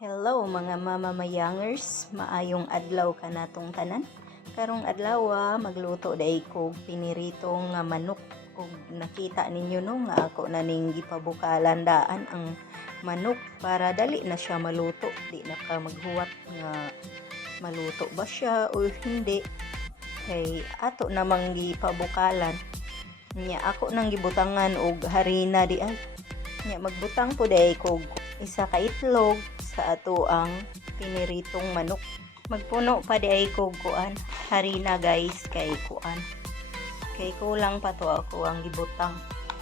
Hello mga mamamayangers, maayong adlaw ka natong tanan. Karong adlaw magluto day ko piniritong manok ug nakita ninyo no nga ako na ning gipabukalan daan ang manok para dali na siya maluto. Di na ka maghuwat nga maluto ba siya o hindi. Kay ato namang gipabukalan. Nya ako nang gibutangan og harina di ay. Nya magbutang po day ko isa ka itlog sa ato ang piniritong manok. Magpuno pa di ay kog kuan harina guys kay kuan. Kay kulang pa to ako ang gibutang.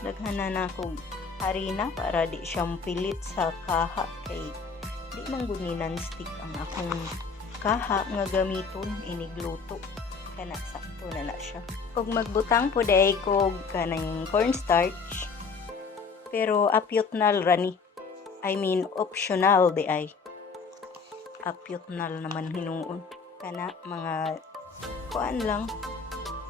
Daghanan na kog harina para di siya pilit sa kaha kay di man gud ni non-stick ang akong kaha nga gamiton inigluto. Kana sakto na siya. Kog magbutang po di ay kog kanang cornstarch. Pero optional rani. I mean, optional di ay. Optional naman hinuon. Kana mga kuan lang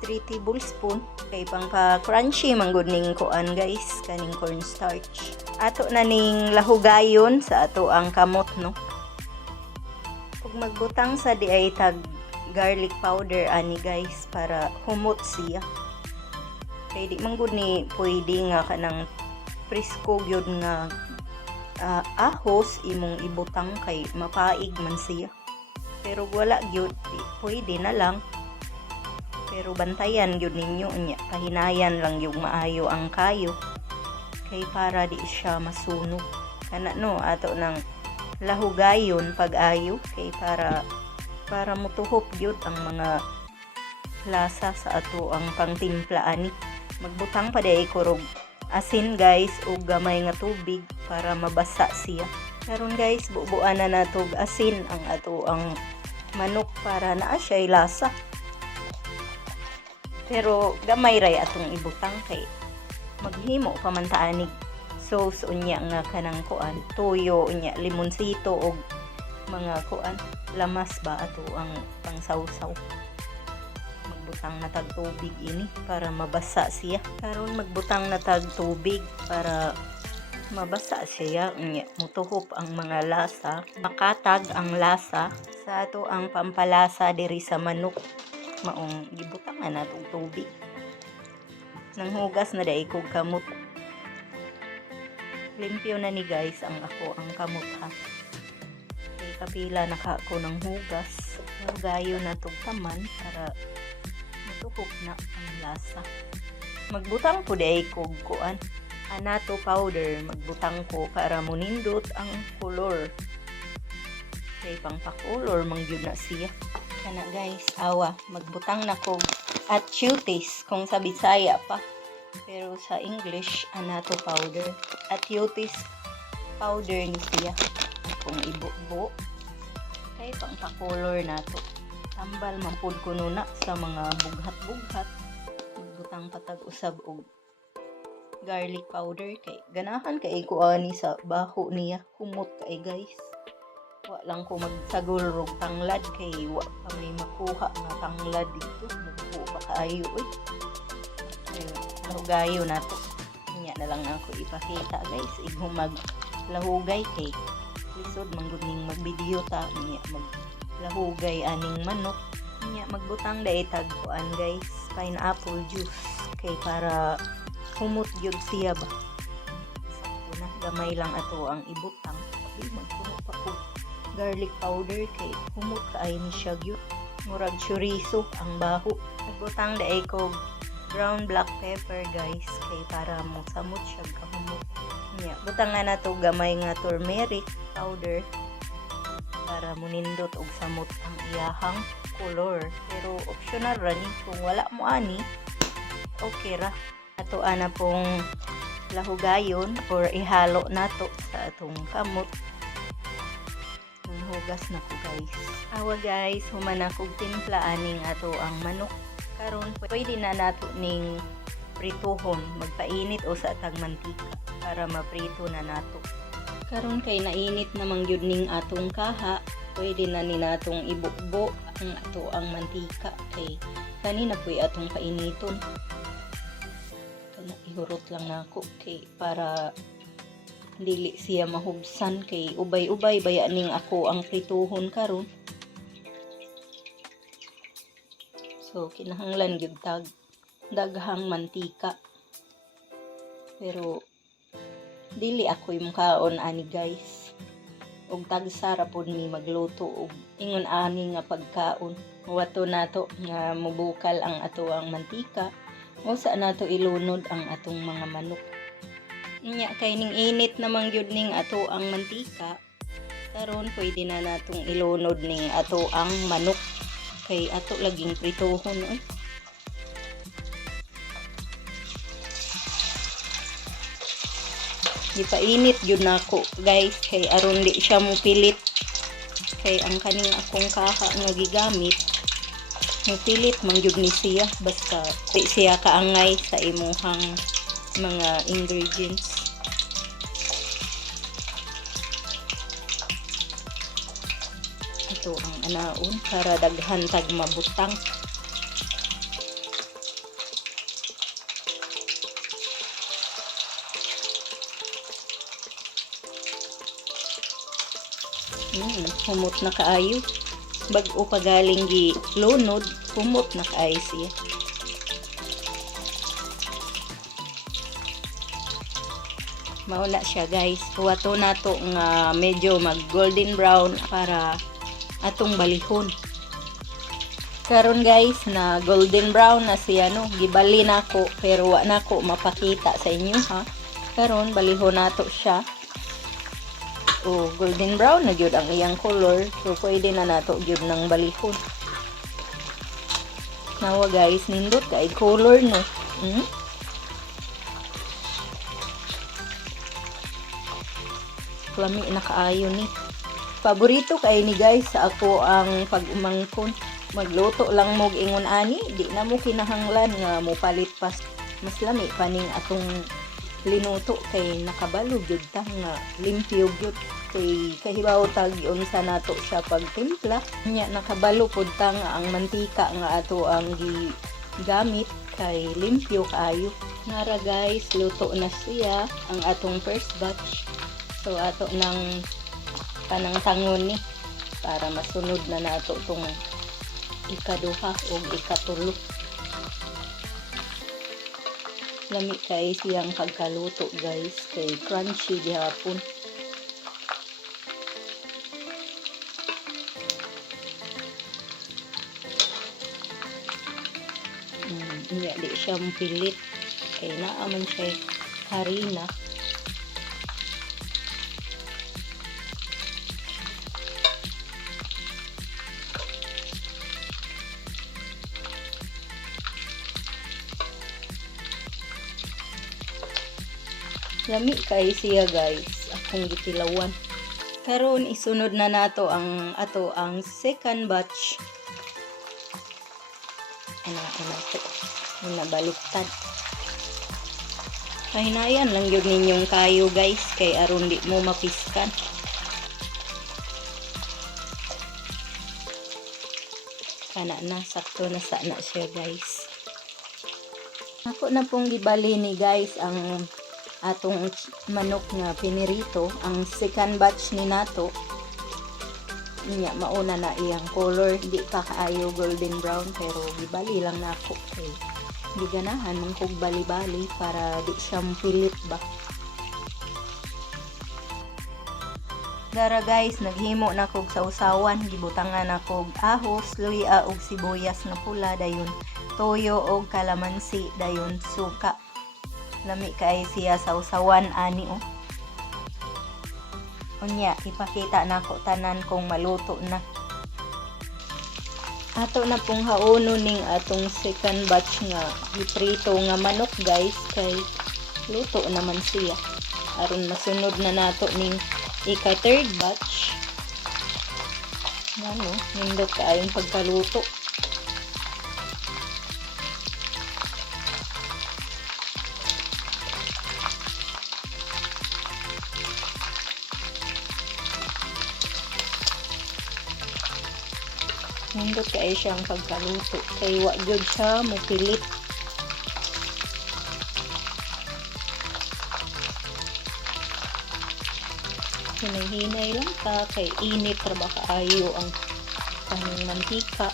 3 tablespoon kay pangka crunchy manggod ning kuan guys kaning cornstarch. Ato na ning lahugayon sa ato ang kamot no. Ug magbutang sa di ay tag garlic powder ani guys para humot siya. Kay di manggod ni pwede nga kanang presko gyud nga ahos imong ibutang kay mapaig man siya. Pero wala gyud pwede na lang. Pero bantayan gyud ninyo nya kahinayan lang yung maayo ang kayo kay para di siya masunog. Kana no ato nang lahugayon pag-ayo kay para mutuhop gyud ang mga lasa sa ato ang pangtimpla ani. Magbutang pa day kurog asin guys ug gamay nga tubig para mabasa siya. Karon guys bubuan na natog asin ang ato ang manok para naa siya lasa. Pero gamay ray atong ibutang kay maghimo pa man ta anig sauce unya nga kanang kuan toyo unya limonsito og mga kuan lamas ba ato ang pangsawsaw. Magbutang na tag tubig ini para mabasa siya. Karon magbutang na tag tubig para mabasa siya unya mutuhop ang mga lasa, makatag ang lasa sa ato ang pampalasa diri sa manok. Maong gibutang na natong tubig. Nang hugas na dai kog kamot. Limpyo na ni guys ang ako ang kamot ha. Kay kapila naka ako ng hugas. Gayo na tog taman para tuhok na ang lasa. Magbutang po day kog kuan anato powder. Magbutang ko para munindot ang color. Kay pangpa-color mangyud na siya. Kana guys, awa magbutang na kog achutis kung sa Bisaya pa. Pero sa English anato powder. Achutis powder ni siya. Kung ibubo kay pangpa-color nato. Tambal mampud ko nuna sa mga bughat-bughat. Magbutang patag usab og garlic powder kay ganahan kay ko ani sa baho niya. Humot kay guys. Wa lang ko magsagol rog tanglad kay wa pa may makuha nga tanglad dito. Nagbuo pa kaayo lahugayo na to. Nya na lang ako ipakita guys. Ighumag lahugay kay lisod manggod ning magvideo ta nya lahugay aning manok. Nya magbutang dai tag kuan guys pineapple juice kay para humot gyud siya ba. Sakto na gamay lang ato ang ibutang. Magpuno pa ko garlic powder kay humot kaay ni siya gyud. Murag chorizo ang baho. Magbutang dai ko brown black pepper guys kay para mo samot siya kahumot. Nya butang na to gamay nga turmeric powder para munindot og samot ang iyahang color. Pero optional ra ni kung wala mo ani okay ra. Ato ana pong lahugayon or ihalo nato sa atong kamot. Hugas na ko guys. Awa guys, human akong timpla aning ato ang manok. Karon pwede na nato ning prituhon. Magpainit o sa tag mantika para maprito na nato. Karon kay nainit na mangyud ning atong kaha, pwede na ni natong ibukbo ang ato ang mantika kay kanina po'y atong painiton. Kana ihurot lang nako kay para dili siya mahubsan kay ubay-ubay baya ning ako ang prituhon karon. So kinahanglan gyud tag daghang mantika. Pero dili ako yung kaon ani guys. Og tagsara pod mi magluto og ingon ani nga pagkaon. Wato nato nga mubukal ang ato ang mantika. Usa nato ilunod ang atong mga manok. Nya kay ning init namang gyud ning ato ang mantika. Karon pwede na natong ilunod ning ato ang manok kay ato laging pritohon oy. Gipainit gyud nako guys kay aron di siya mo pilit. Kay ang kaning akong kaha nga gigamit mupilit man gyud ni siya basta di siya kaangay sa imuhang mga ingredients. Ito ang anaon para daghan tag mabutang. Humot na kaayo. Bag-o pa galing gi lunod, humot na kaayo siya. Mauna siya guys. Wato nato nga medyo mag golden brown para atong balihon. Karon guys na golden brown na siya no. Gibali nako pero wa nako mapakita sa inyo ha. Karon balihon nato siya. O golden brown na gyud ang iyang color, so pwede na nato gyud nang balihon. Nawa guys, nindot kay color no. Lami na kaayo ni. Paborito kay ni guys sa ako ang pag-umangkon. Magluto lang mo ingon ani, di na mo kinahanglan nga mo palit pas. Mas lami pa ning atong linuto kay nakabalo gyud ta nga limpyo gyud kay kahibaw tag unsa nato siya pagtimpla nya nakabalo pud ta nga ang mantika nga ato ang gigamit kay limpyo kaayo. Nara guys, luto na siya ang atong first batch. So ato nang kanang tangon ni para masunod na nato tong ikaduha o ikatulo. Lami kay siyang pagkaluto guys kay crunchy gihapon. Hindi di siya pilit kay naaman siya harina. Lami kay siya guys, akong gitilawan. Karon isunod na nato ang ato ang second batch. Ana to. Nabaliktad. Kahinayan lang yun ninyong kayo guys, kay aron di mo mapiskan. Kana na, sakto na sana siya guys. Ako na pong gibali ni guys ang atong manok nga pinirito, ang second batch ni nato. Nya mauna na iyang color, di pa kaayo golden brown pero gibali lang nako kay giganahan mong kog bali-bali para di siya pilit ba. Dara guys, naghimo na kog sausawan, gibutangan na kog ahos, luya og sibuyas nga pula, dayon toyo og kalamansi, dayon suka. Lami kay siya sausawan ani oh. Unya ipakita nako tanan kung maluto na. Ato na pong hauno ning atong second batch nga iprito nga manok guys kay luto naman siya. Aron masunod na nato ning ika third batch. Ano, nindot kaayong pagkaluto. Nindot kay siyang pagkaluto kay wa gyud siya mupilit. hinay-hinay lang ka kay init ra ba kaayo ang kaning mantika.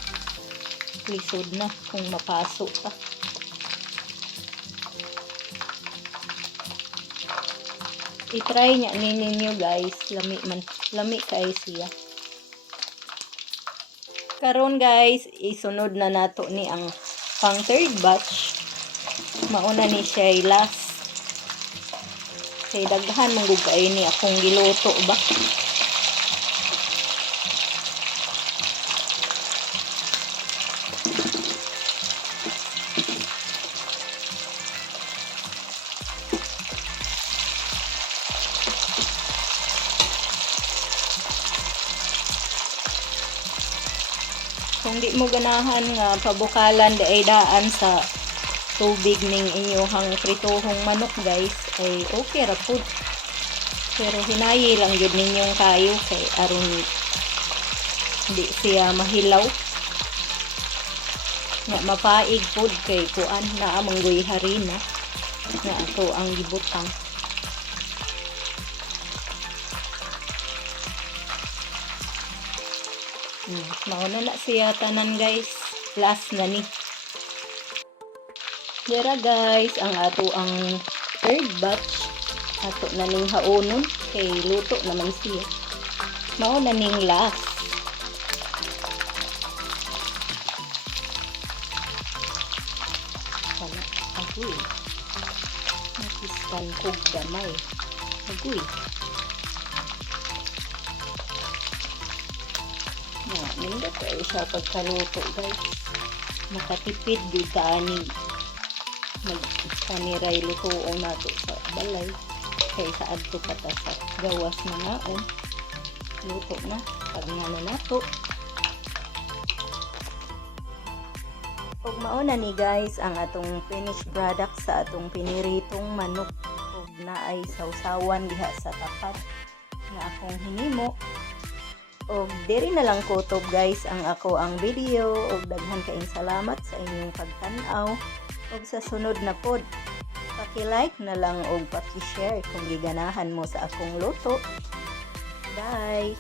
Lisod na kung mapaso pa. I-try niya ninyo guys, lami kay siya. Karon guys, isunod na nato ni ang pang third batch. Mauna ni siya last. Kay daghan manggug kay ni akong giluto ba. Kung di mo ganahan nga pabukalan di ay daan sa tubig ning inyohang pritohong manok guys, ay okay ra pud. Pero hinayi lang yun ninyong kayo kay aron di siya mahilaw. Nga mapaig pud kay kuan na amanggoy harina nga ato ang gibutang. Mauna na siya tanan guys. Last na ni. Dira guys, ang ato ang third batch. Ato na ning haonon. Kay luto naman siya. Mauna ning last. Wala. Agoy. Nakiskan kog gamay. Agoy. Nindot kayo siya pagkaluto guys. Makatipid yun kaani. Magpaniray lutoon nato sa balay. Kaysa adto pata sa gawas na naon. Luto na. Pag nga na nato. Pag mauna ni guys ang atong finished product sa atong piniritong manok. Pag na ay sausawan diha sa tapat na akong hinimo. Og diri na lang kutob guys ang ako ang video og daghan kaayong salamat sa inyong pagtan-aw og sa sunod na pod paki-like na lang og paki-share kung giganahan mo sa akong luto. Bye.